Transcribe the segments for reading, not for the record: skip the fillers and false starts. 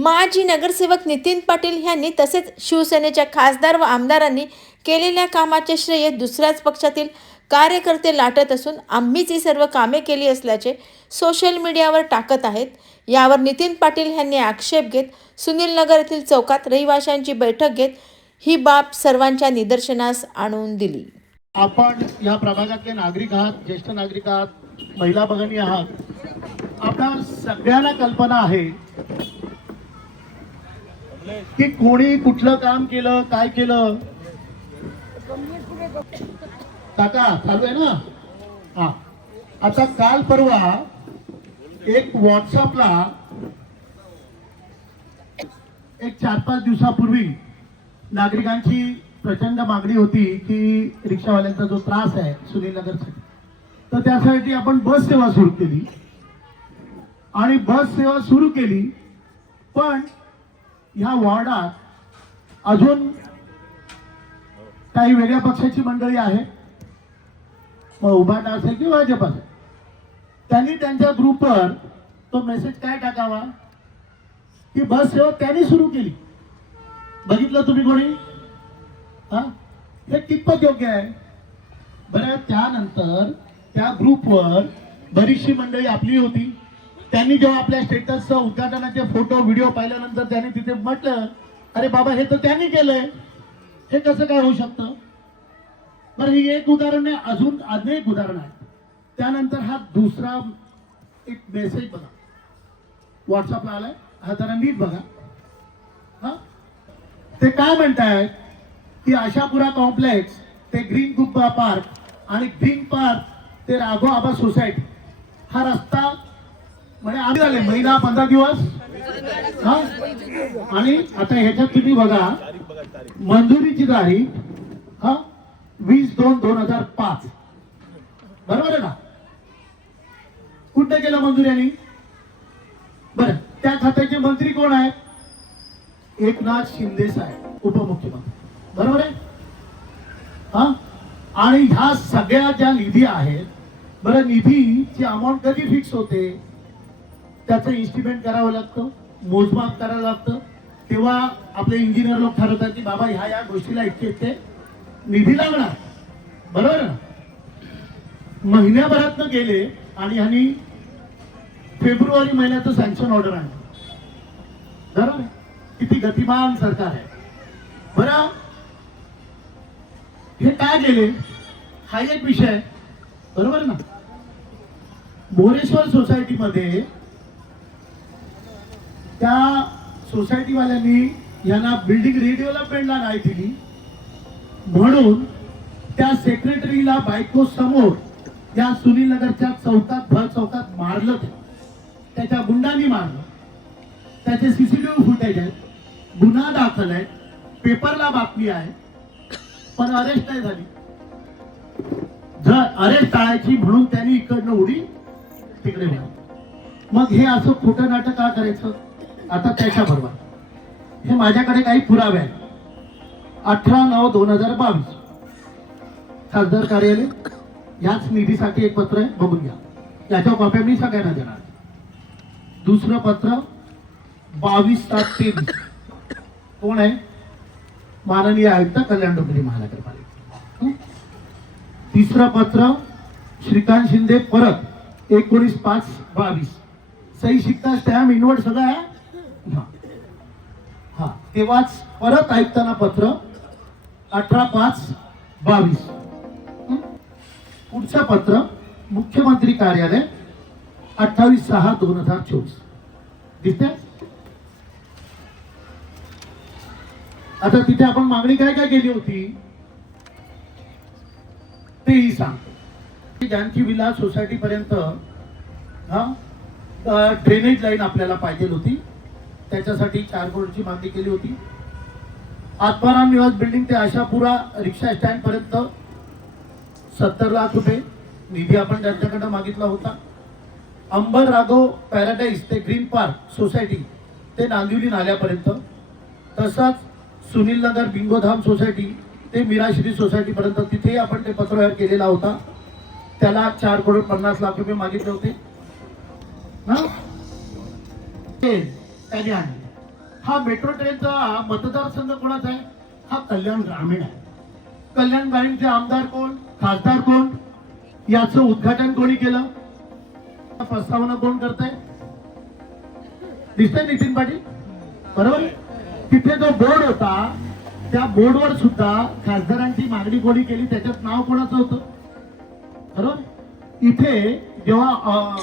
माजी नगरसेवक नितीन पाटील यांनी तसेच शिवसेनेच्या खासदार व आमदारांनी केलेल्या कामाचे श्रेय दुसऱ्याच पक्षातील कार्यकर्ते लाटत असून आम्हीच ही सर्व कामे केली असल्याचे सोशल मीडियावर टाकत आहेत। यावर नितीन पाटील यांनी आक्षेप घेत सुनील नगर येथील चौकात रहिवाशांची बैठक घेत ही बाब सर्वांच्या निदर्शनास आणून दिली। आपण या प्रभागातले नागरिक आहात, ज्येष्ठ नागरिक आहात, महिला भगिनी आहात। आपल्या सगळ्यांना कल्पना आहे की कोणी कुठलं काम केलं, काय केलं। काका चालू आहे ना? हा, आता काल परवा एक व्हॉट्सअपला एक 4-5 दिवसापूर्वी नागरिकांची प्रचंड मागणी होती की रिक्षावाल्यांचा जो त्रास आहे सुनील नगरसाठी, तर त्यासाठी आपण बस सेवा सुरू केली आणि बस सेवा सुरू केली। पण ह्या वॉर्डात अजून काही वेगळ्या पक्षाची मंडळी आहे, मग उभाटा असेल किंवा भाजप असेल, त्यांनी त्यांच्या ग्रुपवर तो मेसेज काय टाकावा की बस सेवा त्यांनी सुरू केली। बघितलं तुम्ही कोणी? हा, हे कितपत योग्य आहे बरं? त्यानंतर त्या ग्रुपवर बरीचशी मंडळी आपली होती। त्यांनी जेव्हा आपल्या स्टेटसचं उद्घाटनाचे फोटो व्हिडिओ पाहिल्यानंतर त्यांनी तिथे म्हटलं, अरे बाबा हे तर त्यांनी केलंय, हे कसं काय होऊ शकतं? बरं, ही एक उदाहरण आहे, अजून अनेक उदाहरण आहेत। त्यानंतर हा दुसरा एक मेसेज बघा, व्हॉट्सअपला आलाय, हा जरा नीट बघा। हा, ते काय म्हणतायत की आशापुरा कॉम्प्लेक्स ते ग्रीन गुब्बा पार्क आणि ग्रीन पार्क ते राघो आबा सोसायटी हा रस्ता म्हणजे आम्ही झाले महिना 15 दिवस। हा, आणि आता ह्याच्यात तुम्ही बघा मंजुरीची तारीख हा 20/2/2005, बरोबर आहे ना? कुठे केलं मंजुरी? बरं, त्या खात्याचे मंत्री कोण आहेत? एकनाथ शिंदे साहेब, उपमुख्यमंत्री, बरोबर आहे? हा, आणि ह्या सगळ्या ज्या निधी आहेत, बरं निधीची अमाऊंट कधी फिक्स होते? त्याचं इस्टिमेट करावं लागतं, मोजमाप करावं लागतं, तेव्हा आपले इंजिनियर लोक ठरवतात की बाबा ह्या गोष्टीला इतके निधी लागणार, बरोबर ना? महिन्याभरात गेले आणि ह्यांनी फेब्रुवारी महिन्याचं सँक्शन ऑर्डर आणलं, बरोबर? किती गतिमान सरकार आहे बरं? हे काय गेले हा एक विषय आहे, बरोबर ना? मोरेश्वर सोसायटीमध्ये त्या सोसायटीवाल्यांनी यांना बिल्डिंग रिडेव्हलपमेंटला नाही दिली म्हणून त्या सेक्रेटरीला बायको समोर या सुनील नगरच्या चौकात भर चौकात मारलं, त्याच्या गुंडांनी मारलं। त्याचे सीसीटीव्ही फुटेज आहेत, गुन्हा दाखल आहे, पेपरला बातमी आहे, पण अरेस्ट नाही झाली। जर अरेस्ट टाळायची म्हणून त्यांनी इकडनं उडी तिकडे मारली। मग हे असं खोटं नाटक का करायचं? आता त्याच्याबरोबर हे माझ्याकडे काही पुरावे आहेत। 18/9/2022 खासदार कार्यालय याच निधीसाठी एक पत्र आहे, बघून घ्या, याच्या कॉप्या मी सगळ्यांना देणार। दुसरं पत्र 22/7/23 कोण आहे? माननीय आयुक्त कल्याण डोंबिवली महानगरपालिका। तिसरं पत्र श्रीकांत शिंदे परत 19/5/22 सही शिक्का स्टॅम्प इनवर्ट सगळं आहे। हा, तेव्हाच परत आयुक्तांना पत्र 18/5/22। पुढचं पत्र मुख्यमंत्री कार्यालय 28/6/2024 दिसते। आता तिथे आपण मागणी काय काय केली होती तेही सांगतो। जानकी विला सोसायटी पर्यंत हा ड्रेनेज लाईन आपल्याला पाहिजे होती, त्याच्यासाठी 4 करोडची मागणी केली होती। आत्माराम निवास बिल्डिंग ते आशापुरा रिक्षा स्टँड पर्यंत 70 लाख रुपये निधी आपण त्यांच्याकडे मागितला होता। अंबर राघव पॅराडाईज ते ग्रीन पार्क सोसायटी ते नांदिवली नाल्यापर्यंत, तसंच सुनील नगर बिंगोधाम सोसायटी ते मीराश्री सोसायटी पर्यंत तिथे आपण ते पत्रव्यवहार केलेला होता। त्याला 4,50,00,000 रुपये मागितले होते। हा, त्यांनी आणले हा मेट्रो ट्रेनचा मतदारसंघ कोणाचा आहे? हा कल्याण ग्रामीण आहे. कल्याण ग्रामीणचे आमदार कोण, खासदार कोण, याचं उद्घाटन कोणी केलं, प्रस्तावना कोण करताय? दिसतंय नितीन पाटील, बरोबर. तिथे जो बोर्ड होता त्या बोर्डवर सुद्धा खासदारांची मागणी कोणी केली, त्याच्यात नाव कोणाचं होतं, बरोबर. इथे जेव्हा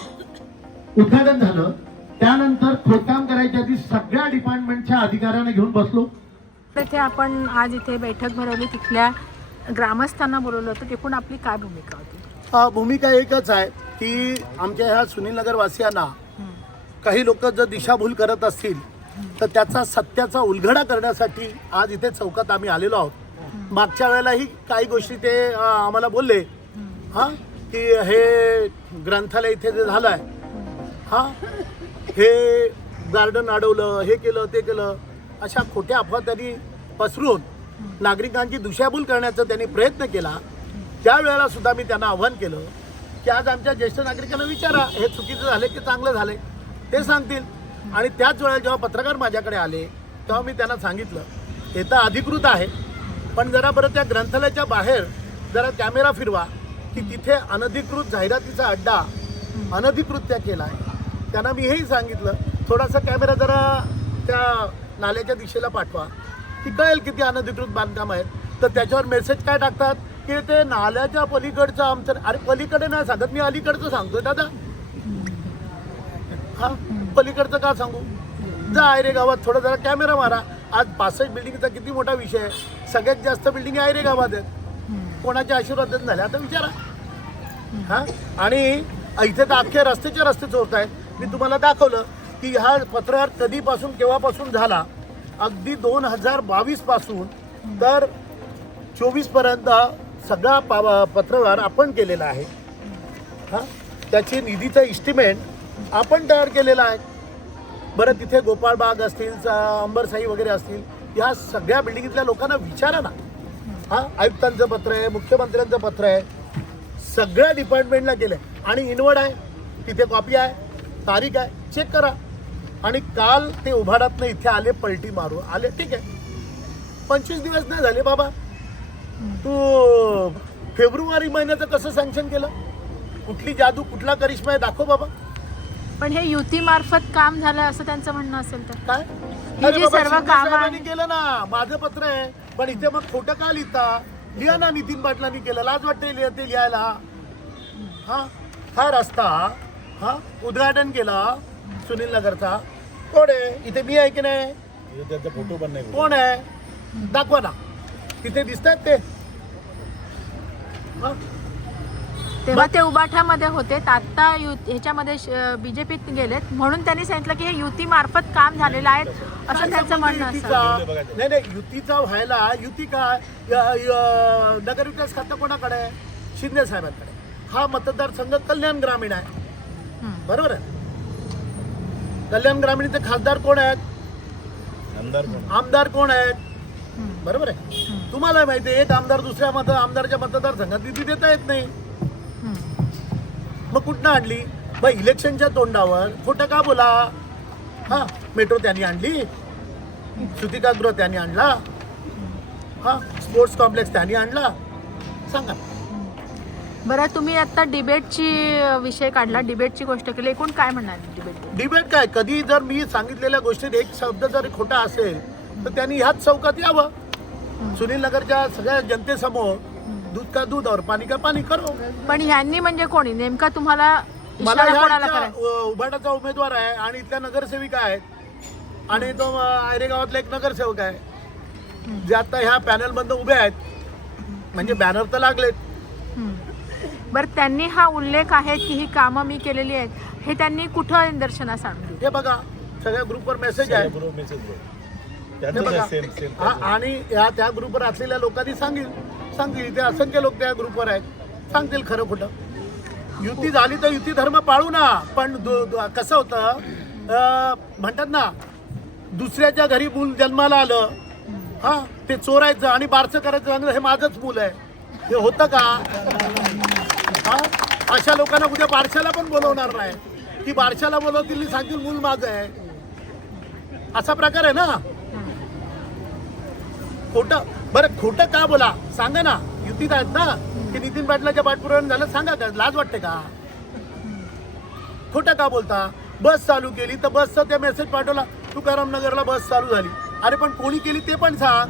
उद्घाटन झालं त्यानंतर खोदकाम करायच्या आधी सगळ्या डिपार्टमेंटच्या अधिकाऱ्यांना घेऊन बसलो. इथे आपण आज इथे बैठक भरवली, तिथल्या ग्रामस्थांना बोलवलं होतं. एकूण आपली काय भूमिका होती? भूमिका एकच आहे की आमच्या ह्या सुनील नगर वासियांना काही लोक जर दिशाभूल करत असतील तर त्याचा सत्याचा उलगडा करण्यासाठी आज इथे चौकात आम्ही आलेलो आहोत. मागच्या वेळेलाही काही गोष्टी ते आम्हाला बोलले हां की हे ग्रंथालय इथे जे झालं आहे, हां हे गार्डन अडवलं, हे केलं ते केलं, अशा खोट्या अफवा त्यांनी पसरून नागरिकांची दिशाभूल करण्याचा त्यांनी प्रयत्न केला. त्यावेळेला सुद्धा मी त्यांना आव्हान केलं की आज आमच्या ज्येष्ठ नागरिकांना विचारा हे चुकीचं झालं की चांगलं झालं, ते सांगतील. आणि त्याच वेळेला जेव्हा पत्रकार माझ्याकडे आले तेव्हा मी त्यांना सांगितलं हे तर अधिकृत आहे, पण जरा बरं त्या ग्रंथालयाच्या बाहेर जरा कॅमेरा फिरवा की तिथे अनधिकृत जाहिरातीचा अड्डा अनधिकृत्या केला आहे. त्यांना मी हेही सांगितलं थोडासा कॅमेरा जरा त्या नाल्याच्या दिशेला पाठवा की कळेल किती अनधिकृत बांधकाम आहेत. तर त्याच्यावर मेसेज काय टाकतात की ते नाल्याच्या पलीकडचं आमचं, अरे पलीकडे नाही सांगत, मी अलीकडचं सांगतोय दादा. हा पलीकडचं का सांगू? जा आयरे गावात थोडं जरा कॅमेरा मारा. आज 65 बिल्डिंगचा किती मोठा विषय आहे, सगळ्यात जास्त बिल्डिंग आयरे गावात आहेत. कोणाच्या आशीर्वादात झाल्या आता विचारा. हा आणि इथे तर अख्खे रस्त्याचे रस्ते चोरत आहेत. मी तुम्हाला दाखवलं की हा पत्रव्यवहार कधीपासून केव्हापासून झाला, अगदी 2022 पासून तर 24 पर्यंत सगळा पत्रव्यवहार आपण केलेला आहे. हां त्याची निधीचं इस्टिमेट आपण तयार केलेला आहे. बरं तिथे गोपाळबाग असतील, अंबरसाई वगैरे असतील, या सगळ्या बिल्डिंगीतल्या लोकांना विचारा ना. हां आयुक्तांचं पत्र आहे, मुख्यमंत्र्यांचं पत्र आहे, सगळ्या डिपार्टमेंटला केलं आहे. आणि इनवर्ड आहे, तिथे कॉपी आहे, तारीख आहे, चेक करा. आणि काल ते उभाडातनं इथे आले, पलटी मारू आले, ठीक आहे. 25 दिवस नाही झाले बाबा, तू फेब्रुवारी महिन्याचं कसं सँक्शन केलं? कुठली जादू, कुठला करिश्मा आहे दाखव बाबा. पण हे युतीमार्फत काम झालं असं त्यांचं म्हणणं असेल तर काय हे जे सर्व काम केलं ना, माझं पत्र आहे, पण इथे मग खोटं का लिहिता? लिहा ना, नितीन पाटलांनी केलं, लाज वाटते ते लिहायला. हा रस्ता उद्घाटन केला सुनील नगरचा, कोण आहे? इथे मी आहे की नाही? त्याचा फोटो पण नाही, कोण आहे दाखवा ना. तिथे दिसतात ते. तेव्हा ते उबाठामध्ये होते, आता ह्याच्यामध्ये बीजेपीत गेलेत, म्हणून त्यांनी सांगितलं की हे युती मार्फत काम झालेलं आहे असं त्यांचं म्हणणं असं. नाही युतीचा व्हायला, युती काय नगर विकास खातं कोणाकडे आहे? शिंदे साहेबांकडे. हा मतदारसंघ कल्याण ग्रामीण आहे, बरोबर आहे. कल्याण ग्रामीणचे खासदार कोण आहेत? आमदार कोण आहेत? बरोबर आहे. तुम्हाला माहिती आहे एक आमदार दुसऱ्या आमदारच्या मतदारसंघात निधी देता येत नाही. मग कुठनं आणली? मग इलेक्शनच्या तोंडावर खोटं का बोला? हा मेट्रो त्यांनी आणली, सुतिकागृह त्यांनी आणला, हा स्पोर्ट्स कॉम्प्लेक्स त्यांनी आणला, सांगा. बरं तुम्ही आता डिबेटची विषय काढला, डिबेटची गोष्ट केली, एकूण काय म्हणणार डिबेट काय? कधी जर मी सांगितलेल्या गोष्टीत एक शब्द जर खोटा असेल तर त्यांनी ह्याच चौकात यावं. सुनील नगरच्या सगळ्या जनतेसमोर दूध का दूध और पाणी का पाणी करो. पण ह्यांनी म्हणजे कोणी नेमका तुम्हाला मला कोणाला करायचं? उभाटाचा उमेदवार आहे आणि इथल्या नगरसेविका आहेत आणि तो आयरे गावातला एक नगरसेवक आहे जे आता ह्या पॅनल बंद उभे आहेत, म्हणजे बॅनर तर लागलेत. बरं त्यांनी हा उल्लेख आहे की ही कामं मी केलेली आहेत, हे त्यांनी कुठं निदर्शनास आणलं? हे बघा सगळ्या ग्रुपवर मेसेज आहे, हे बघा. आणि ह्या त्या ग्रुपवर असलेल्या लोकांनी सांगतील ते असंख्य लोक त्या ग्रुपवर आहेत, सांगतील खरं खोटं. युती झाली तर युती धर्म पाळू ना. पण कसं होतं म्हणतात ना, दुसऱ्याच्या घरी मूल जन्माला आलं, हा ते चोरायचं आणि बारसं करायचं, चांगलं हे माझंच मूल आहे, हे होतं का? हा अशा लोकांना उद्या बारशाला पण बोलवणार नाही की बारशाला बोलवतील सांगतील मूल माझं आहे. असा प्रकार आहे ना. खोटं बरं, खोटं का बोला सांगा ना. युतीत आहेत ना की नितीन पाटलाच्या पाठपुराव्याने झालं, सांगा का लाज वाटते का? खोटं का बोलता? बस चालू केली तर बसचा त्या मेसेज पाठवला, तुकाराम नगरला बस चालू झाली. अरे पण कोणी केली ते पण सांग.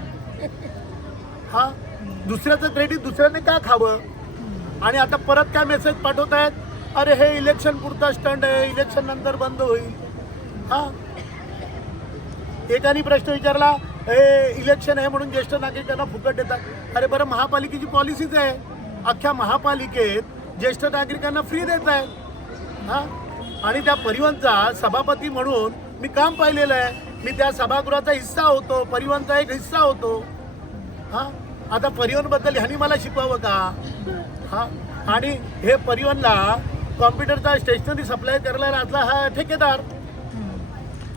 हा, दुसऱ्याचं क्रेडिट दुसऱ्याने का खावं? आणि आता परत काय मेसेज पाठवतायत, अरे हे इलेक्शन पुरता स्टंट आहे, इलेक्शन नंतर बंद होईल. हा, एकाने प्रश्न विचारला, हे इलेक्शन आहे म्हणून ज्येष्ठ नागरिकांना फुकट देतात. अरे बरं, महापालिकेची पॉलिसीच आहे, अख्ख्या महापालिकेत ज्येष्ठ नागरिकांना फ्री देत आहेत. हा, आणि त्या परिवहनचा सभापती म्हणून मी काम पाहिलेलं आहे. मी त्या सभागृहाचा हिस्सा होतो, परिवहनचा एक हिस्सा होतो. हा, आता परिवहनबद्दल ह्यांनी मला शिकवावं का? हा, आणि हे परिवहनला कॉम्प्युटरचा स्टेशनरी सप्लाय करायला असला हा ठेकेदार.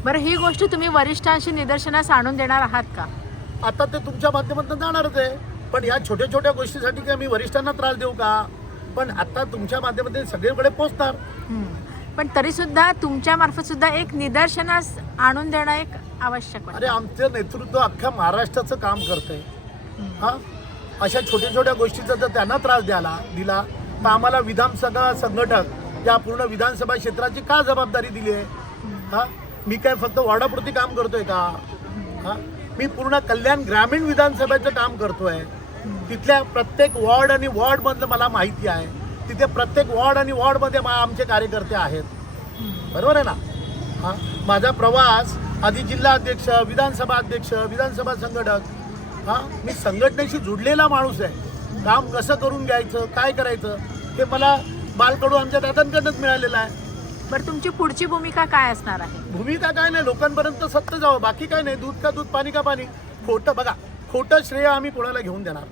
बरं, ही गोष्ट तुम्ही वरिष्ठांशी निदर्शनास आणून देणार आहात का? आता ते तुमच्या माध्यमातून जाणारच आहे, पण या छोट्या छोट्या गोष्टीसाठी काय मी वरिष्ठांना त्रास देऊ का? पण आता तुमच्या माध्यमातून सगळीकडे पोहोचणार. पण तरी सुद्धा तुमच्या मार्फत सुद्धा एक निदर्शनास आणून देणं एक आवश्यक आहे. अरे आमचं नेतृत्व अख्ख्या महाराष्ट्राचं काम करतंय. हा, अशा छोट्या छोट्या गोष्टीचा जर त्यांना त्रास दिला तर आम्हाला विधानसभा संघटक या पूर्ण विधानसभा क्षेत्राची का जबाबदारी दिली आहे? हा, मी काय फक्त वॉर्डापुरती काम करतोय का? हा, मी पूर्ण कल्याण ग्रामीण विधानसभेचं काम करतोय. तिथल्या प्रत्येक वॉर्ड आणि वॉर्डमधलं मला माहिती आहे. तिथे प्रत्येक वॉर्ड आणि वॉर्डमध्ये आमचे कार्यकर्ते आहेत. बरोबर आहे ना? हा, माझा प्रवास आधी जिल्हा अध्यक्ष, विधानसभा अध्यक्ष, विधानसभा संघटक. हा, मी संघटनेशी जुडलेला माणूस आहे. काम कसं करून घ्यायचं, काय करायचं हे मला बालकडू आमच्या दादांकडूनच मिळालेलं आहे. बरं, तुमची पुढची भूमिका काय असणार आहे? भूमिका काय नाही, लोकांपर्यंत सत्य जावं, बाकी काय नाही. दूध का दूध, पाणी का पाणी. खोटं बघा, खोटं श्रेय आम्ही कोणाला घेऊन देणार.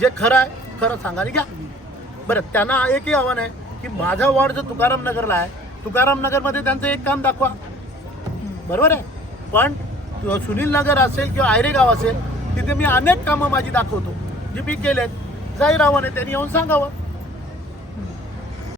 जे खरं आहे खरं सांगा आणि घ्या. बरं, त्यांना एकही आव्हान आहे की माझा वॉर्ड जो तुकाराम नगरला आहे, तुकाराम नगरमध्ये त्यांचं एक काम दाखवा. बरोबर आहे, पण सुनील नगर असेल किंवा आयरे गाव असेल, तिथे मी अनेक कामं माझी दाखवतो जी मी केलेत. जाहीर आव्हान आहे, त्यांनी येऊन सांगावं.